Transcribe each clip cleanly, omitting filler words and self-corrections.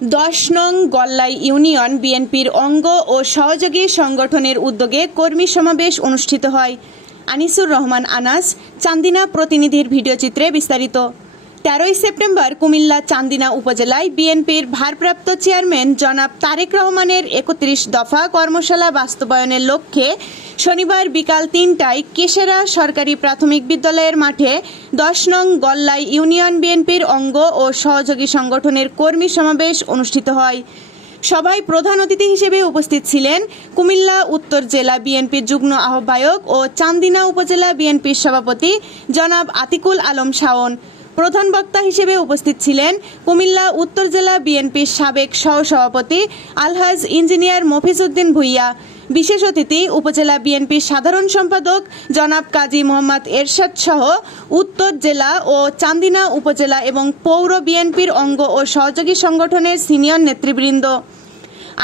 10 নং গল্লাই ইউনিয়ন বিএনপির অঙ্গ ও সহযোগী সংগঠনের উদ্যোগে কর্মী সমাবেশ অনুষ্ঠিত হয়। আনিসুর রহমান আনাস, চান্দিনা প্রতিনিধির ভিডিওচিত্রে বিস্তারিত। 13 সেপ্টেম্বর কুমিল্লা চান্দিনা উপজেলায় বিএনপির ভারপ্রাপ্ত চেয়ারম্যান জনাব তারেক রহমানের 31 দফা কর্মশালা বাস্তবায়নের লক্ষ্যে শনিবার বিকাল 3টায় কেশেরা সরকারি প্রাথমিক বিদ্যালয়ের মাঠে 10 নং গল্লাই ইউনিয়ন বিএনপির অঙ্গ ও সহযোগী সংগঠনের কর্মী সমাবেশ অনুষ্ঠিত হয়। সভায় প্রধান অতিথি হিসেবে উপস্থিত ছিলেন কুমিল্লা উত্তর জেলা বিএনপির যুগ্ম আহ্বায়ক ও চান্দিনা উপজেলা বিএনপির সভাপতি জনাব আতিকুল আলম শাওন। প্রধান বক্তা হিসেবে উপস্থিত ছিলেন কুমিল্লা উত্তর জেলা বিএনপির সাবেক সহসভাপতি আলহাজ ইঞ্জিনিয়ার মফিজ উদ্দিন ভুইয়া। বিশেষ অতিথি উপজেলা বিএনপির সাধারণ সম্পাদক জনাব কাজী মোহাম্মদ এরশাদ সহ উত্তর জেলা ও চান্দিনা উপজেলা এবং পৌর বিএনপির অঙ্গ ও সহযোগী সংগঠনের সিনিয়র নেতৃবৃন্দ।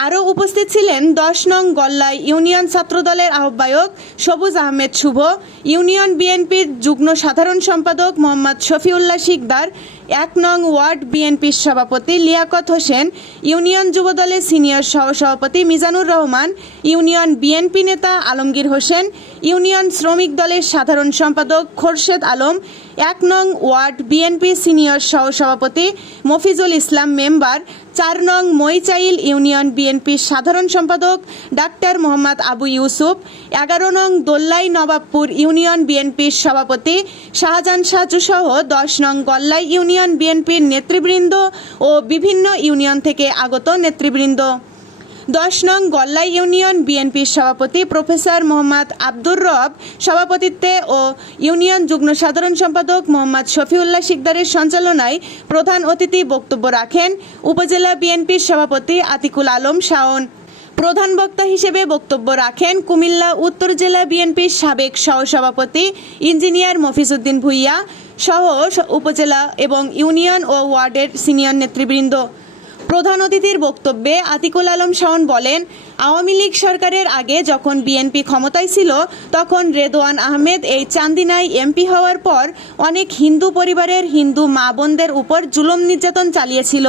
আরও উপস্থিত ছিলেন 10 নং গল্লাই ইউনিয়ন ছাত্রদলের আহ্বায়ক সবুজ আহমেদ শুভ, ইউনিয়ন বিএনপির যুগ্ম সাধারণ সম্পাদক মোহাম্মদ শফিউল্লাহ শিকদার, 1 নং ওয়ার্ড বিএনপির সভাপতি লিয়াকত হোসেন, ইউনিয়ন যুবদলের সিনিয়র সহসভাপতি মিজানুর রহমান, ইউনিয়ন বিএনপি নেতা আলমগীর হোসেন, ইউনিয়ন শ্রমিক দলের সাধারণ সম্পাদক খোরশেদ আলম, 1 নং ওয়ার্ড বিএনপি সিনিয়র সহসভাপতি মফিজুল ইসলাম মেম্বার, 4 নং মইচাইল ইউনিয়ন বিএনপির সাধারণ সম্পাদক ডাক্তার মোহাম্মদ আবু ইউসুফ, 11 নং দোল্লাই নবাবপুর ইউনিয়ন বিএনপির সভাপতি শাহজাহান সাজু সহ 10 নং গল্লাই ইউনিয়ন বিএনপির নেতৃবৃন্দ ও বিভিন্ন ইউনিয়ন থেকে আগত নেতৃবৃন্দ। 10 নং গল্লাই ইউনিয়ন বিএনপির সভাপতি প্রফেসর মোহাম্মদ আব্দুর রব সভাপতিত্বে ও ইউনিয়ন যুগ্ম সাধারণ সম্পাদক মোহাম্মদ শফিউল্লাহ শিকদারের সঞ্চালনায় প্রধান অতিথি বক্তব্য রাখেন উপজেলা বিএনপির সভাপতি আতিকুল আলম শাওন। প্রধান বক্তা হিসেবে বক্তব্য রাখেন কুমিল্লা উত্তর জেলা বিএনপির সাবেক সহসভাপতি ইঞ্জিনিয়ার মফিজ উদ্দিন ভুইয়া সহ উপজেলা এবং ইউনিয়ন ও ওয়ার্ডের সিনিয়র নেতৃবৃন্দ। প্রধান অতিথির বক্তব্যে আতিকুল আলম শাওন বলেন, আওয়ামী লীগ সরকারের আগে যখন বিএনপি ক্ষমতায় ছিল তখন রেদওয়ান আহমেদ এই চান্দিনায় এমপি হওয়ার পর অনেক হিন্দু পরিবারের হিন্দু মা বোনদের উপর জুলুম নির্যাতন চালিয়েছিল।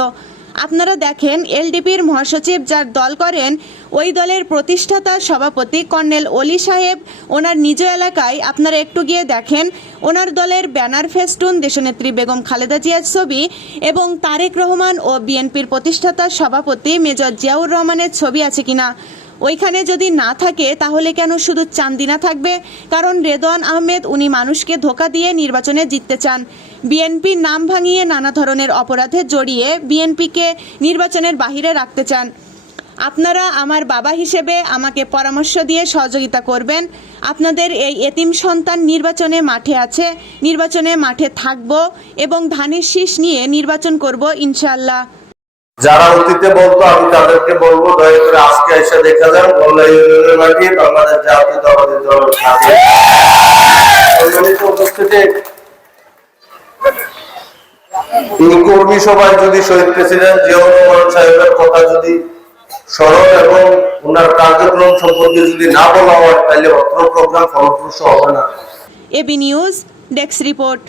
আপনারা দেখেন এলডিপির মহাসচিব যার দল করেন ওই দলের প্রতিষ্ঠাতা সভাপতি কর্নেল অলি সাহেব ওনার নিজ এলাকায় আপনারা একটু গিয়ে দেখেন ওনার দলের ব্যানার ফেস্টুন দেশনেত্রী বেগম খালেদা জিয়ার ছবি এবং তারেক রহমান ও বিএনপির প্রতিষ্ঠাতা সভাপতি মেজর জিয়াউর রহমানের ছবি আছে কিনা। ওইখানে যদি না থাকে তাহলে কেন শুধু চান্দিনা থাকবে? কারণ রেদওয়ান আহমেদ উনি মানুষকে ধোঁকা দিয়ে নির্বাচনে জিততে চান। বিএনপির নাম ভাঙিয়ে নানা ধরনের অপরাধে জড়িয়ে বিএনপিকে নির্বাচনের বাহিরে রাখতে চান। আপনারা আমার বাবা হিসেবে আমাকে পরামর্শ দিয়ে সহযোগিতা করবেন। আপনাদের এই এতিম সন্তান নির্বাচনে মাঠে আছে, নির্বাচনে মাঠে থাকব এবং ধানের শীষ নিয়ে নির্বাচন করব ইনশাআল্লাহ। যারা অতীতে বলতো আমি তাদেরকে বলবো দয়া করে আজকে এসে দেখা যান গল্লাই ইউনিয়নের মাঠে বাংলাদেশ জাতীয়তাবাদী দলের সাথে উপস্থিতি এই কর্মী সভায় যদি শহীদ প্রেসিডেন্ট জিয়াউর রহমান সাহেবের কথা যদি স্মরণ এবং ওনার কার্যক্রম সম্পর্কে যদি না বলা হয় তাহলে অত্র প্রোগ্রাম ফলপ্রসূ হবে না। AB news desk report.